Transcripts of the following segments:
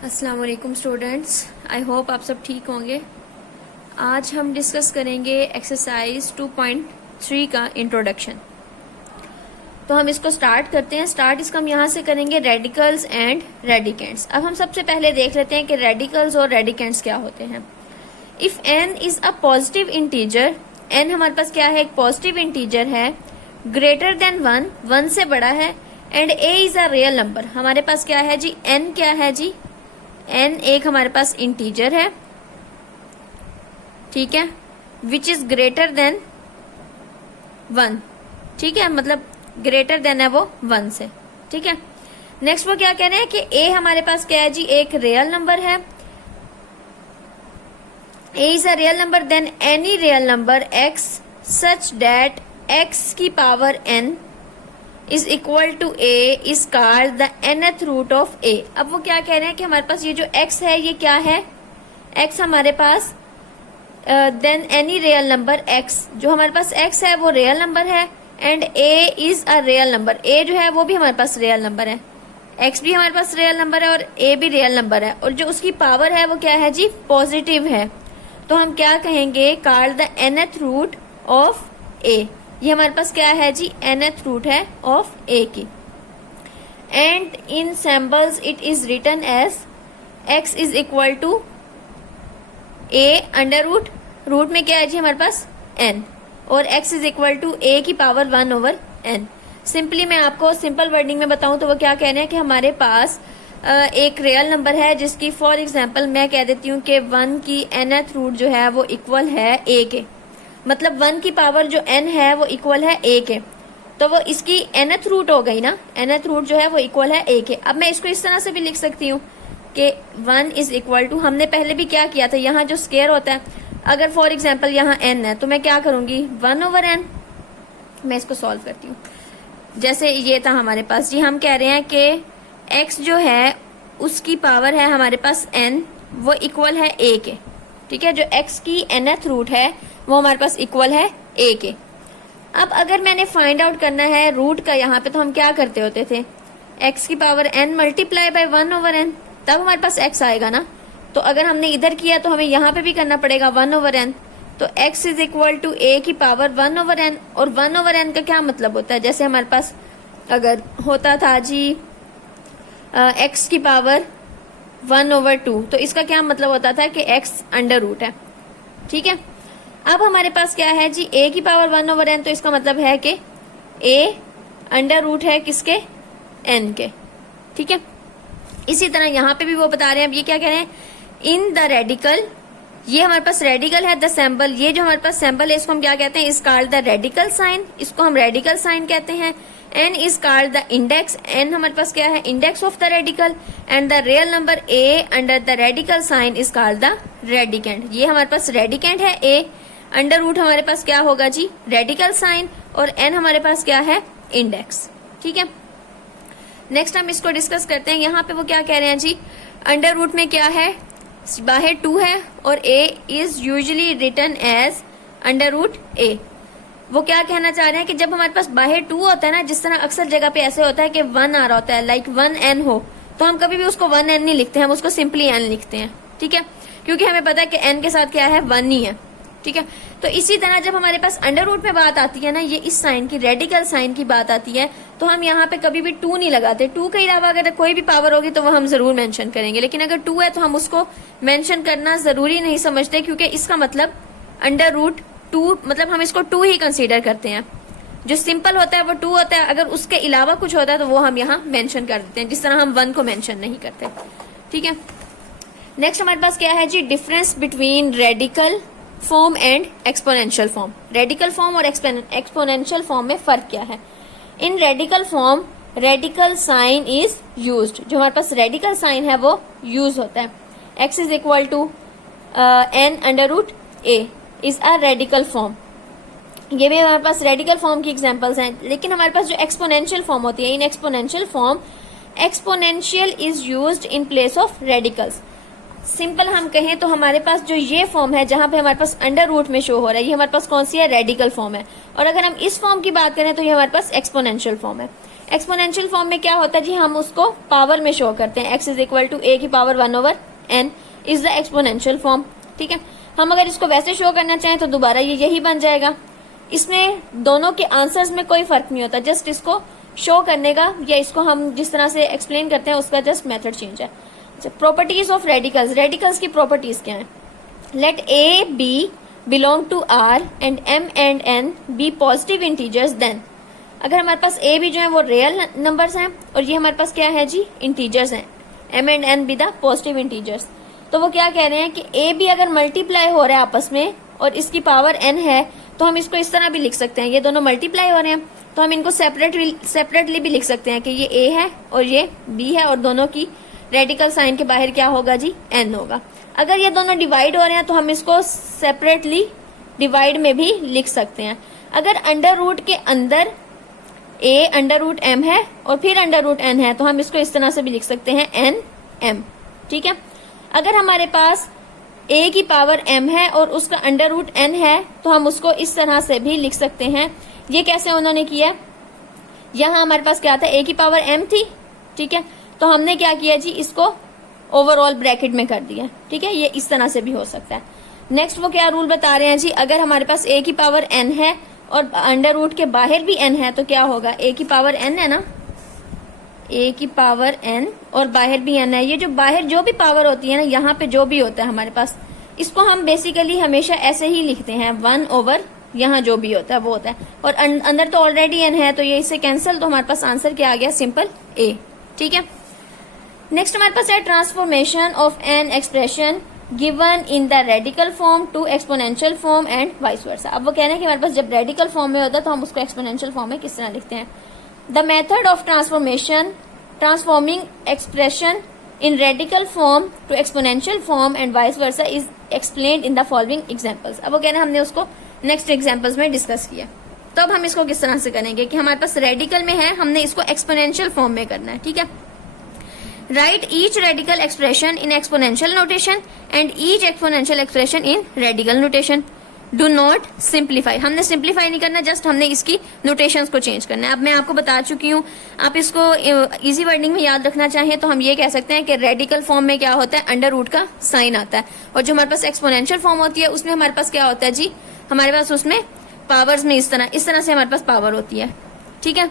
अस्सलाम वालेकुम students, I hope आप सब ठीक होंगे। आज हम डिस्कस करेंगे एक्सरसाइज 2.3 का इंट्रोडक्शन। तो हम इसको स्टार्ट करते हैं। स्टार्ट इसका हम यहाँ से करेंगे रेडिकल्स एंड रेडिकेंट्स। अब हम सबसे पहले देख लेते हैं कि रेडिकल्स और रेडिकेंट्स क्या होते हैं। If n is a positive integer, n हमारे पास क्या है, एक पॉजिटिव इंटीजर है, ग्रेटर देन 1 से बड़ा है, and a is a real number. हमारे पास क्या है जी, n क्या है जी, n एक हमारे पास इंटीजर है, ठीक है, विच इज ग्रेटर देन 1, ठीक है, मतलब ग्रेटर देन है वो 1 से, ठीक है। नेक्स्ट वो क्या कह रहे हैं कि a हमारे पास क्या है जी, एक रियल नंबर है, a is a real number, then any real number x such that x की power n is equal to a is called the nth root of a। अब वो क्या कह रहे हैं कि हमारे पास ये जो x है ये क्या है, x हमारे पास then any real number x, जो हमारे पास x है वो रियल नंबर है, and a is a real number, a जो है वो भी हमारे पास रियल नंबर है, x भी हमारे पास रियल नंबर है और a भी रियल नंबर है, और जो उसकी पावर है वो क्या है जी, पॉजिटिव है। तो हम क्या कहेंगे, called the nth root of a। ये हमारे पास क्या है जी, nth रूट है ऑफ a की। And in symbols it is written as x is equal to a under root, root में क्या है जी हमारे पास n, और x is equal to a की पावर 1/n। सिंपली मैं आपको सिंपल वर्डिंग में बताऊं तो वो क्या कह रहे हैं कि हमारे पास एक रियल नंबर है जिसकी फॉर एग्जांपल मैं कह देती हूँ कि 1 की nth रूट जो है वो इक्वल है a के, मतलब 1 की पावर जो n है वो इक्वल है a के, तो वो इसकी nth रूट हो गई ना, nth रूट जो है वो इक्वल है a के। अब मैं इसको इस तरह से भी लिख सकती हूँ कि 1 इज इक्वल टू, हमने पहले भी क्या किया था, यहाँ जो स्क्वायर होता है, अगर फॉर एग्जांपल यहाँ n है तो मैं क्या करूंगी, 1/n। मैं इसको सॉल्व करती हूँ। जैसे ये था हमारे पास जी, हम कह रहे हैं कि x जो है उसकी पावर है हमारे पास n, वो इक्वल है a के, ठीक है, जो x की nth रूट है वो हमारे पास इक्वल है a के। अब अगर मैंने फाइंड आउट करना है रूट का यहाँ पे, तो हम क्या करते होते थे, x की power n multiply by 1/n, तब हमारे पास x आएगा ना। तो अगर हमने इधर किया तो हमें यहाँ पे भी करना पड़ेगा 1/n, तो x is equal to a की पावर 1/n, और 1/n का क्या मतलब होता है, जैसे हमारे पास अगर होता था जी x की पावर 1/2, तो इसका क्या मतलब होता था कि x अंडर रूट है, ठीक है। अब हमारे पास क्या है जी, a की पावर 1/n, तो इसका मतलब है कि a अंडर रूट है किसके, n के, ठीक है। इसी तरह यहाँ पे भी वो बता रहे हैं, अब ये क्या कह रहे हैं, इन द रेडिकल, ये हमारे पास रेडिकल है, द सैम्बल, ये जो हमारे पास सैम्बल है इसको हम क्या कहते हैं, is called the radical sign, इसको हम रेडिकल साइन कहते हैं। n is called the index, n हमारे पास क्या है, index of the radical, and the real number a under the radical sign is called the radicand. ये हमारे पास रेडिकेंट है a, अंडर रूट हमारे पास क्या होगा जी, रेडिकल साइन, और n हमारे पास क्या है, इंडेक्स, ठीक है। नेक्स्ट हम इसको डिस्कस करते हैं। यहाँ पे वो क्या कह रहे हैं जी, अंडर रूट में क्या है, बाहर 2 है, और a is usually written as under root a। वो क्या कहना चाह रहे हैं कि जब हमारे पास बाहर 2 होता है ना, जिस तरह अक्सर जगह पे ऐसे होता है कि 1 आ रहा होता है, लाइक 1n हो, तो हम कभी भी उसको 1n नहीं लिखते हैं, हम उसको सिंपली n लिखते हैं, ठीक है, क्योंकि हमें पता है कि n के साथ क्या है, 1 ही है, ठीक है। तो इसी तरह जब हमारे पास अंडर रूट में बात आती है ना, ये इस साइन की, रेडिकल साइन की बात आती है, तो हम यहाँ पे कभी भी 2 नहीं लगाते। 2 के अलावा अगर कोई भी पावर होगी तो वो हम जरूर मेंशन करेंगे, लेकिन अगर 2 है तो हम उसको मेंशन करना जरूरी नहीं समझते, क्योंकि इसका मतलब अंडर रूट 2, मतलब हम इसको 2 ही कंसीडर करते हैं। जो सिंपल होता है वो 2 होता है, अगर उसके अलावा कुछ होता है तो वो हम यहाँ मेंशन कर देते हैं, जिस तरह हम 1 को मेंशन नहीं करते, ठीक है। नेक्स्ट हमारे पास क्या है जी, difference between radical form and exponential form. Radical form और एक्सपोनेंशियल फॉर्म में फर्क क्या है। In radical form radical sign is used, जो हमारे पास रेडिकल साइन है वो यूज होता है। x is equal to n under root a is a radical form. ये भी हमारे पास रेडिकल फॉर्म की एग्जांपल्स हैं। लेकिन हमारे पास जो एक्सपोनेंशियल फॉर्म होती है, in exponential form exponential is used in place of radicals. Simple हम कहें तो हमारे पास जो ये फॉर्म है जहां पे हमारे पास अंडर रूट में शो हो रहा है, ये हमारे पास कौन सी है, रेडिकल फॉर्म है। और अगर हम इस फॉर्म की बात करें तो ये हमारे पास एक्सपोनेंशियल फॉर्म है। एक्सपोनेंशियल फॉर्म में क्या होता है जी, हम उसको पावर में शो करते हैं। x is equal to a की power 1/n is the exponential form. ठीक है, हम अगर इसको वैसे शो करना चाहें तो दोबारा ये यही बन जाएगा। इसमें दोनों के आंसर्स में कोई फर्क नहीं होता, जस्ट इसको शो करने का या इसको हम जिस तरह से एक्सप्लेन करते हैं उसका जस्ट मेथड चेंज है। प्रॉपर्टीज ऑफ रेडिकल्स, रेडिकल्स की प्रॉपर्टीज क्या है? Let a b belong to r and m and n be positive integers, then अगर हमारे पास a b जो है वो रियल नंबर्स हैं और ये हमारे पास क्या है जी, इंटीजर्स हैं, m and n be the positive integers, तो वो क्या कह रहे हैं कि a b अगर मल्टीप्लाई हो रहा है आपस में और इसकी पावर n है तो हम इसको इस तरह भी लिख सकते हैं, ये दोनों मल्टीप्लाई हो रहे हैं तो हम इनको सेपरेटली भी लिख सकते हैं कि ये a है और ये b है और दोनों की रेडिकल साइन के बाहर क्या होगा जी, n होगा। अगर ये दोनों डिवाइड हो रहे हैं तो हम इसको सेपरेटली डिवाइड में भी लिख सकते हैं। अगर अंडर रूट के अंदर a अंडर रूट m है और फिर अंडर रूट n है तो हम इसको इस तरह से भी लिख सकते हैं n m। ठीक है, अगर हमारे पास a की पावर m है और उसका अंडर रूट n है तो हम उसको इस तरह से भी लिख सकते हैं। ये कैसे उन्होंने किया, यहाँ हमारे पास क्या था, a की पावर m थी, ठीक है, तो हमने क्या किया जी, इसको ओवरऑल ब्रैकेट में कर दिया। ठीक है, ये इस तरह से भी हो सकता है। नेक्स्ट वो क्या रूल बता रहे हैं जी, अगर हमारे पास a की पावर n है और अंडर रूट के बाहर भी n है तो क्या होगा, a की पावर n है ना, a की पावर n और बाहर भी n है, ये जो बाहर जो भी पावर होती है ना, यहाँ पे जो भी होता है हमारे पास, इसको हम बेसिकली हमेशा ऐसे ही लिखते हैं 1/, यहाँ जो भी होता है वो होता है, और अंदर तो ऑलरेडी n है तो ये इससे कैंसिल, तो हमारे पास आंसर क्या आ गया, सिंपल a। ठीक है, नेक्स्ट हमारे पास है transformation of an expression given in the radical form to exponential form and vice versa. अब वो कह रहे हैं कि हमारे पास जब रेडिकल फॉर्म में होता है तो हम उसको एक्सपोनेंशियल फॉर्म में किस तरह लिखते हैं। The method of transforming expression in radical form to exponential form and vice versa is explained in the following examples. अब वो कह रहे हैं हमने उसको नेक्स्ट एग्जाम्पल्स में डिस्कस किया, तो अब हम इसको किस तरह से करेंगे कि हमारे पास रेडिकल में है, हमने इसको एक्सपोनेंशियल फॉर्म में करना है। ठीक है, right each radical expression in exponential notation and each exponential expression in radical notation. Do not simplify, हमने सिंप्लीफाई नहीं करना, जस्ट हमने इसकी नोटेशंस को चेंज करना है। अब मैं आपको बता चुकी हूँ, आप इसको इजी वर्डिंग में याद रखना चाहें तो हम ये कह सकते हैं कि रेडिकल फॉर्म में क्या होता है, अंडर रूट का साइन आता है, और जो हमारे पास एक्सपोनेंशियल फॉर्म होती है उसमें हमारे पास क्या होता है जी, हमारे पास उसमें पावर्स में इस तरह से हमारे पास पावर होती है। ठीक है,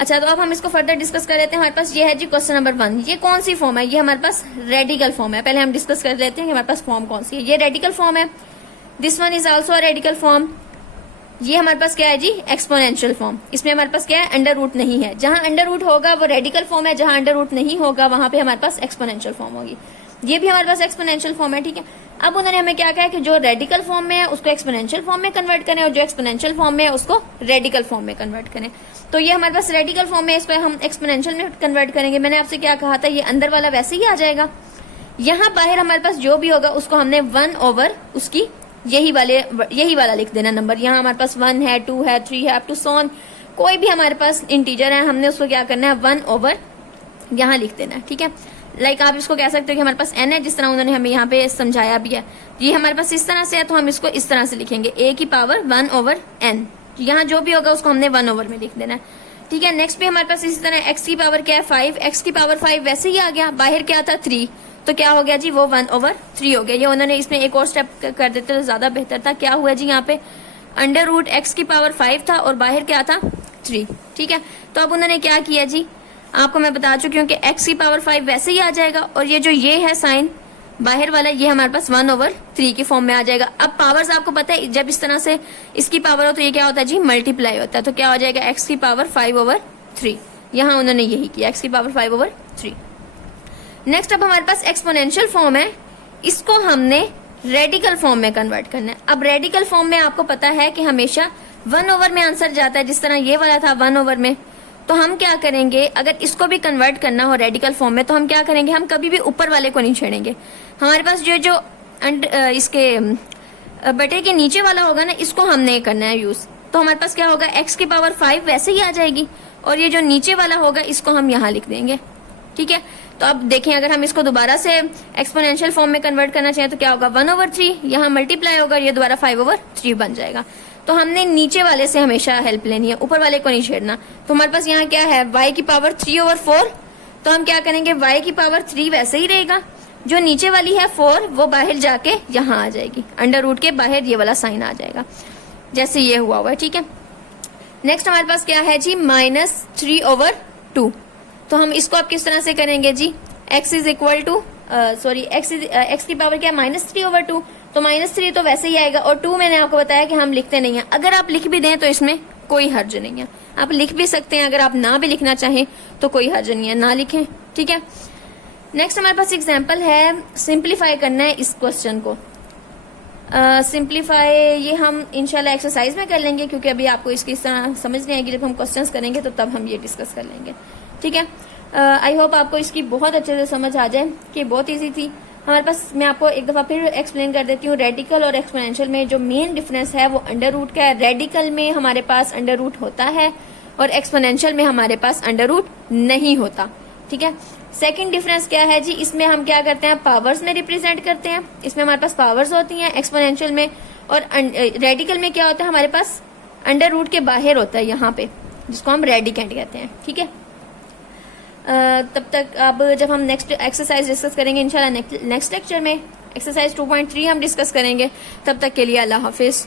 अच्छा, तो अब हम इसको फर्दर डिस्कस कर लेते हैं। हमारे पास ये है जी क्वेश्चन नंबर 1, ये कौन सी फॉर्म है, ये हमारे पास रेडिकल फॉर्म है। पहले हम डिस्कस कर लेते हैं कि हमारे पास फॉर्म कौन सी है। ये रेडिकल फॉर्म है, this one is also a radical form. ये हमारे पास क्या है जी, एक्सपोनेंशियल फॉर्म। इसमें हमारे पास क्या है, अंडर रूट नहीं है, जहां अंडर रूट होगा वो रेडिकल फॉर्म है, जहां अंडर रूट नहीं होगा वहां पे हमारे पास एक्सपोनेंशियल फॉर्म होगी। ये भी हमारे पास एक्सपोनेंशियल फॉर्म है। ठीक है, अब उन्होंने हमें क्या कहा कि जो रेडिकल फॉर्म में है उसको एक्सपोनेंशियल फॉर्म में कन्वर्ट करें और जो एक्सपोनेंशियल फॉर्म में है उसको रेडिकल फॉर्म में कन्वर्ट करें। तो ये हमारे पास रेडिकल फॉर्म में, इसको हम एक्सपोनेंशियल में कन्वर्ट करेंगे। मैंने आपसे क्या कहा था, ये अंदर वाला वैसे ही आ जाएगा, यहाँ बाहर हमारे पास जो भी होगा उसको हमने 1/, उसकी यही वाला लिख देना नंबर। यहाँ हमारे पास 1 है, 2 है, 3 है, अप टू सो ऑन, कोई भी हमारे पास इंटीजर है हमने उसको क्या करना है, 1/, यहाँ लिख देना है। ठीक है, लाइक आप इसको कह सकते हो कि हमारे पास n है, जिस तरह उन्होंने हमें यहाँ पे समझाया भी है। ये हमारे पास इस तरह से है तो हम इसको इस तरह से लिखेंगे, a की पावर 1/n, यहाँ जो भी होगा उसको हमने 1/, में लिख देना है। ठीक है, नेक्स्ट भी हमारे पास इसी तरह x की पावर क्या है, 5, x की पावर 5 वैसे ही आ गया, बाहर क्या था 3, तो क्या हो गया जी, वो 1/3 हो गया। ये उन्होंने इसमें एक और स्टेप कर देते तो ज्यादा बेहतर था। क्या हुआ जी, यहाँ पे अंडर रूट x की पावर 5 था और बाहर क्या था 3। ठीक है, तो अब उन्होंने क्या किया जी, आपको मैं बता चुकी हूँ कि x की पावर 5 वैसे ही आ जाएगा और ये जो ये है साइन बाहर वाला, ये हमारे पास 1/3 की फॉर्म में आ जाएगा। अब पावर्स आपको पता है, जब इस तरह से इसकी पावर हो तो ये क्या होता है जी, मल्टीप्लाई होता है, तो क्या हो जाएगा x की पावर 5/3। यहाँ उन्होंने यही किया, x की पावर 5/3। नेक्स्ट अब हमारे पास एक्सपोनेंशियल फॉर्म है, इसको हमने रेडिकल फॉर्म में कन्वर्ट करना है। अब रेडिकल फॉर्म में आपको पता है कि हमेशा 1/, में आंसर जाता है, जिस तरह ये वाला था 1/, में। तो हम क्या करेंगे, अगर इसको भी कन्वर्ट करना हो रेडिकल फॉर्म में तो हम क्या करेंगे, हम कभी भी ऊपर वाले को नहीं छेड़ेंगे। हमारे पास जो इसके बटे के नीचे वाला होगा ना, इसको हमने करना है यूज। तो हमारे पास क्या होगा, x की पावर 5 वैसे ही आ जाएगी और ये जो नीचे वाला होगा इसको हम यहाँ लिख देंगे। ठीक है, तो अब देखें, अगर हम इसको दोबारा से एक्सपोनेंशियल फॉर्म में कन्वर्ट करना चाहें तो क्या होगा, 1/3, यहाँ मल्टीप्लाई होगा, ये दोबारा 5/3 बन जाएगा। तो हमने नीचे वाले से हमेशा हेल्प लेनी है, ऊपर वाले को नहीं छेड़ना। तो हमारे पास यहाँ क्या है, y की पावर 3/4, तो हम क्या करेंगे, y की पावर 3 वैसे ही रहेगा, जो नीचे वाली है 4 वो बाहर जाके यहाँ आ जाएगी, अंडर रूट के बाहर ये वाला साइन आ जाएगा, जैसे ये हुआ है, ठीक है। नेक्स्ट हमारे पास क्या है जी, -3/2। तो हम इसको आप किस तरह से करेंगे जी, x is equal to x की पावर क्या है, -3/2, तो -3 तो वैसे ही आएगा, और 2 मैंने आपको बताया कि हम लिखते नहीं हैं। अगर आप लिख भी दें तो इसमें कोई हर्ज नहीं है, आप लिख भी सकते हैं, अगर आप ना भी लिखना चाहें तो कोई हर्ज नहीं है, ना लिखें, ठीक है। नेक्स्ट हमारे पास एग्जाम्पल है, सिंप्लीफाई करना है इस क्वेश्चन को। सिंप्लीफाई ये हम इंशाल्लाह एक्सरसाइज में कर लेंगे, क्योंकि अभी आपको इसकी इस तरह समझ नहीं आएगी, जब हम क्वेश्चंस करेंगे तो तब हम ये डिस्कस कर लेंगे, ठीक है। आई होप आपको इसकी बहुत अच्छे से समझ आ जाए कि बहुत इजी थी हमारे पास। मैं आपको एक दफा फिर एक्सप्लेन कर देती हूँ, रेडिकल और एक्सपोनेंशियल में जो मेन डिफरेंस है वो अंडर रूट का है। रेडिकल में हमारे पास अंडर रूट होता है और एक्सपोनेंशियल में हमारे पास अंडर रूट नहीं होता, ठीक है। सेकंड डिफरेंस क्या है जी, इसमें हम क्या करते हैं, पावर्स में रिप्रेजेंट करते हैं, इसमें हमारे पास पावर्स होती हैं एक्सपोनेंशियल में, और रेडिकल में क्या होता है, हमारे पास अंडर रूट के बाहर होता है यहाँ पे, जिसको हम रेडिकेंट कहते हैं, ठीक है। तब तक अब जब हम नेक्स्ट एक्सरसाइज डिस्कस करेंगे इंशाल्लाह नेक्स्ट लेक्चर में एक्सरसाइज 2.3 हम डिस्कस करेंगे। तब तक के लिए अल्लाह हाफिज।